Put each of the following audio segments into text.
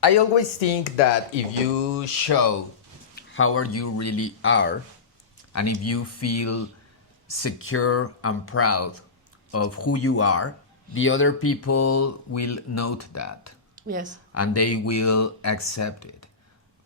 I always think that if you show how are you really are, and if you feel secure and proud of who you are, the other people will note that. Yes. And they will accept it.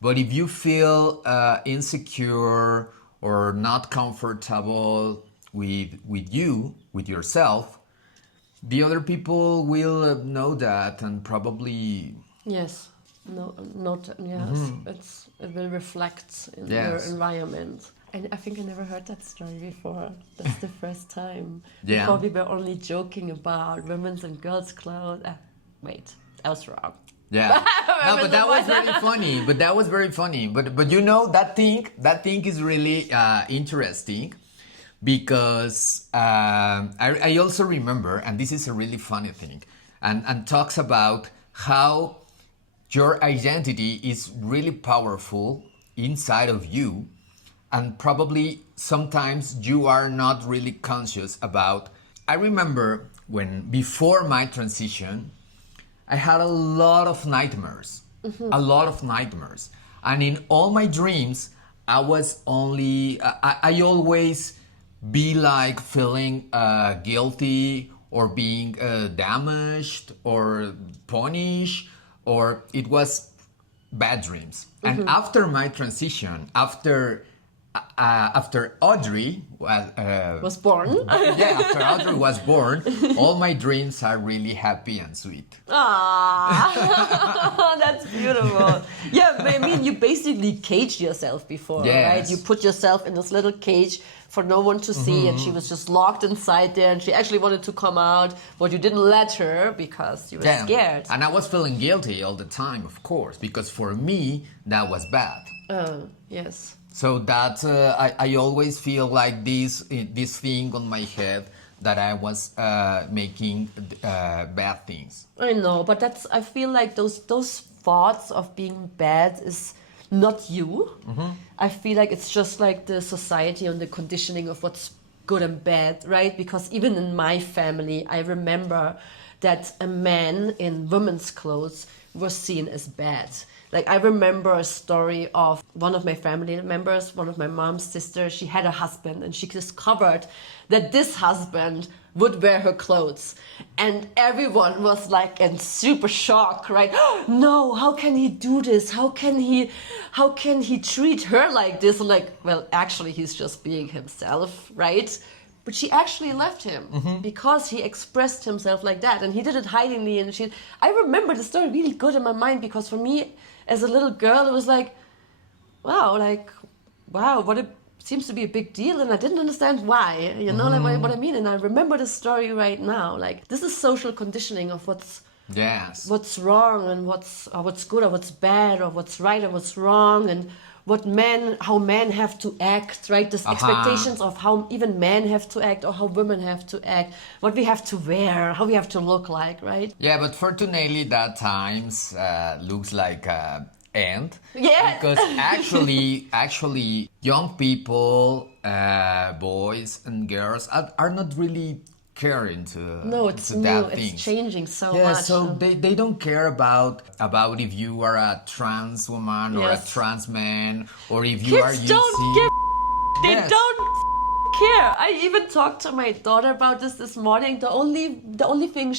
But if you feel insecure or not comfortable with you, with yourself, the other people will know that and probably. Yes. No, not yes. It will reflect in your environment. And I think I never heard that story before. That's the first time. Yeah. Before we were only joking about women's and girls' clothes. Wait, I was wrong. Yeah. No, but that was very funny. But that was very funny. But you know that thing is really interesting, because I also remember, and this is a really funny thing, and talks about how your identity is really powerful inside of you, and probably sometimes you are not really conscious about. I remember when before my transition, I had a lot of nightmares, a lot of nightmares. And in all my dreams, I was only, I always be like feeling guilty or being damaged or punished, or it was bad dreams. And after my transition, after Audrey Was born. after Audrey was born, all my dreams are really happy and sweet. Ah, that's beautiful. Yeah, I mean, you basically caged yourself before, right? You put yourself in this little cage for no one to see, and she was just locked inside there, and she actually wanted to come out, but you didn't let her because you were scared. And I was feeling guilty all the time, of course, because for me, that was bad. Yes. So that I always feel like this thing on my head that I was making bad things. I know, but I feel like those thoughts of being bad is not you. I feel like it's just like the society and the conditioning of what's good and bad, right? Because even in my family, I remember that a man in women's clothes was seen as bad. Like, I remember a story of one of my family members, one of my mom's sisters. She had a husband, and she discovered that this husband would wear her clothes. And everyone was like in super shock, right? No, how can he do this? How can he treat her like this? Like, well, actually, he's just being himself, right? But she actually left him because he expressed himself like that, and he did it hidingly. And I remember the story really good in my mind, because for me, as a little girl, it was like, wow, what it seems to be a big deal, and I didn't understand why. You know, like what I mean. And I remember the story right now. Like, this is social conditioning of what's wrong and what's good or what's bad or what's right or what's wrong, and how men have to act, right? This expectations of how even men have to act or how women have to act, what we have to wear, how we have to look like, right? Yeah, but fortunately that times looks like end. Yeah. Because actually young people, boys and girls are not really caring to it's new. That thing. It's changing so yeah, much. So they don't care about if you are a trans woman or a trans man, or if you are using. They don't care. I even talked to my daughter about this morning. The only thing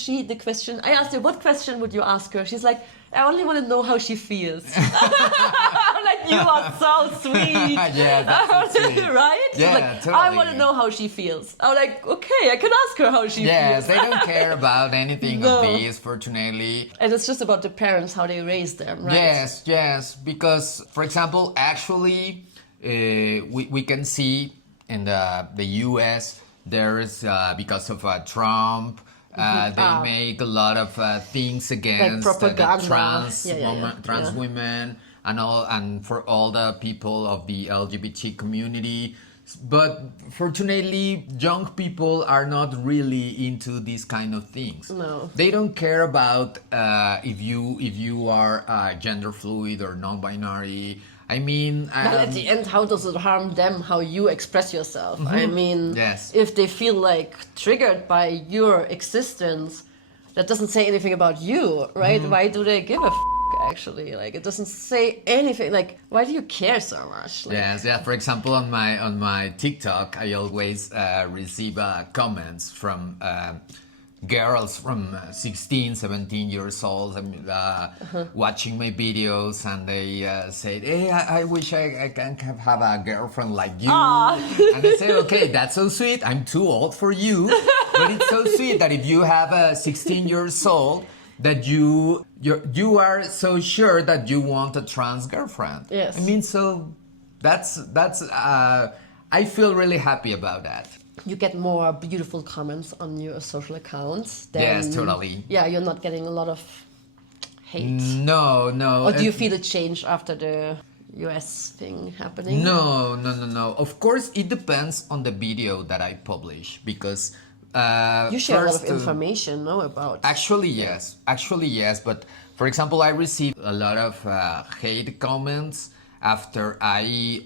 I asked her, what question would you ask her? She's like, I only want to know how she feels. I'm like, you are so sweet. Yeah, that's so sweet. Right? Yeah, like, totally. I want to know how she feels. I'm like, okay, I can ask her how she feels. Yes, they don't care about anything of this, fortunately. And it's just about the parents, how they raise them, right? Yes, because, for example, actually, we can see in the US, there's, because of Trump, they make a lot of things against like the trans women and for all the people of the LGBT community. But fortunately, young people are not really into these kind of things. No, they don't care about if you are gender fluid or non-binary. I mean, but at the end, how does it harm them how you express yourself? I mean, if they feel like triggered by your existence, that doesn't say anything about you, right? Why do they give a actually. Like, it doesn't say anything. Like, why do you care so much? Like, Yes, yeah. For example, on my TikTok, I always receive comments from girls from 16, 17 years old watching my videos, and they say, "Hey, I wish I can have a girlfriend like you." And I say, "Okay, that's so sweet. I'm too old for you, but it's so sweet that if you have a 16 years old, that you are so sure that you want a trans girlfriend." Yes. I mean, so that's I feel really happy about that. you get more beautiful comments on your social accounts. Than, Yes, totally. Yeah, you're not getting a lot of hate. No. Or do you feel a change after the US thing happening? No. Of course, it depends on the video that I publish, because You share first, a lot of information, no, about. Actually, yes. But for example, I received a lot of hate comments after I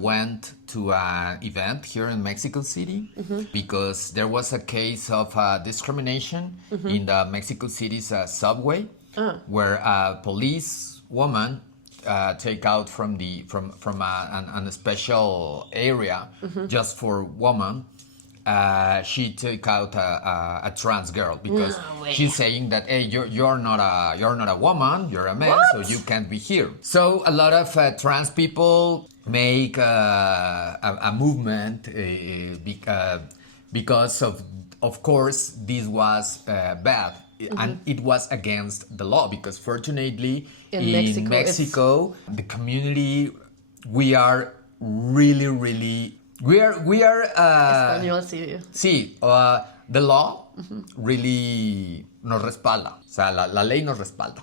went to an event here in Mexico City, because there was a case of discrimination in the Mexico City's subway, where a police woman take out from a special area just for women. She took out a trans girl because she's saying that, hey, you're not a woman, you're a man, so you can't be here. So a lot of trans people make a movement because of course this was bad. And it was against the law, because fortunately in Mexico the community, we are really we are Español, sí. sí, the law really nos respalda. O sea, la ley nos respalda.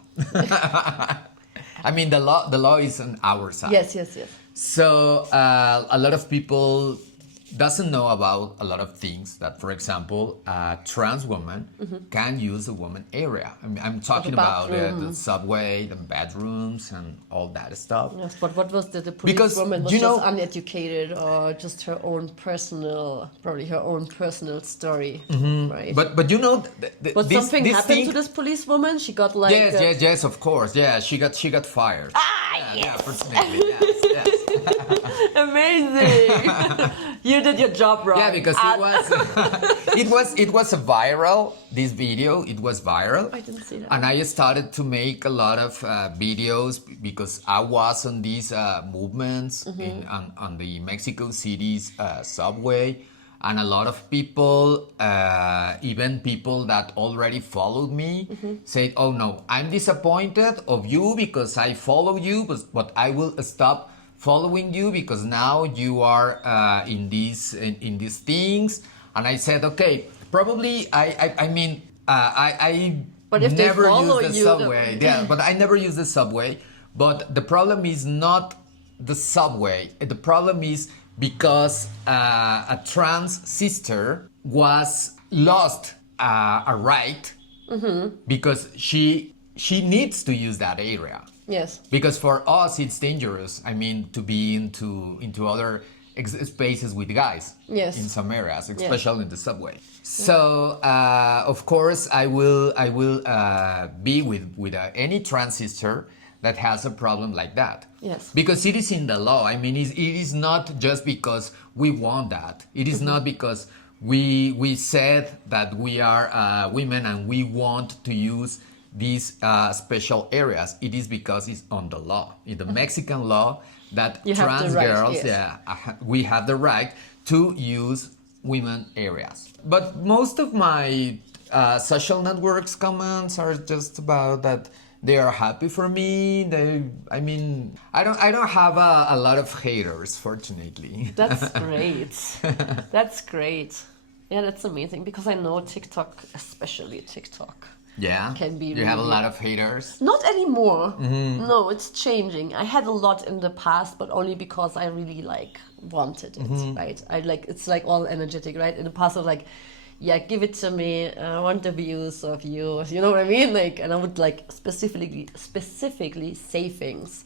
I mean, the law is on our side. Yes. So a lot of people doesn't know about a lot of things, that, for example, a trans woman can use a woman area. I mean, I'm talking about the subway, the bedrooms, and all that stuff. Yes, but what was the police woman? Was just uneducated, or just her own personal story, right? But you know, but something happened to this police woman. She got like yes, of course, yeah. She got fired. Yes. Fortunately, yes. Amazing. You did your job right. Yeah, because it was a viral. This video, it was viral. I didn't see that. And I started to make a lot of videos, because I was on these movements on the Mexico City's subway, and a lot of people, even people that already followed me, said, "Oh no, I'm disappointed of you because I follow you, but I will stop following you because now you are in these things." And I said, okay, probably I mean I but if never follow use the subway. Yeah, but I never use the subway. But the problem is not the subway. The problem is because a trans sister was lost a right because she needs to use that area. Yes. Because for us it's dangerous. I mean, to be into other spaces with guys. Yes. In some areas, especially in the subway. So of course I will be with any trans sister that has a problem like that. Yes. Because it is in the law. I mean, it is not just because we want that. It is not because we said that we are women and we want to use these special areas. It is because it's on the law, in the Mexican law, that trans girls, we have the right to use women areas. But most of my social networks comments are just about that they are happy for me. I don't have a lot of haters, fortunately. That's great. That's great. Yeah, that's amazing, because I know TikTok, especially TikTok. Yeah, can be. You have a lot of haters. Not anymore. No, it's changing. I had a lot in the past, but only because I really wanted it. Right? It's all energetic. Right? In the past, I was like, yeah, give it to me. I want the views of you. You know what I mean? And I would specifically say things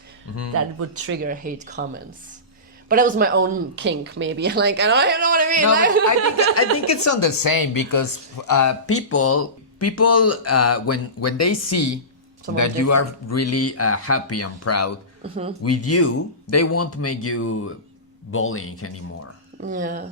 that would trigger hate comments. But that was my own kink, maybe. I don't know what I mean. No, I think it's on the same, because people when they see someone that you are different. really happy and proud with you, they won't make you bullying anymore. Yeah.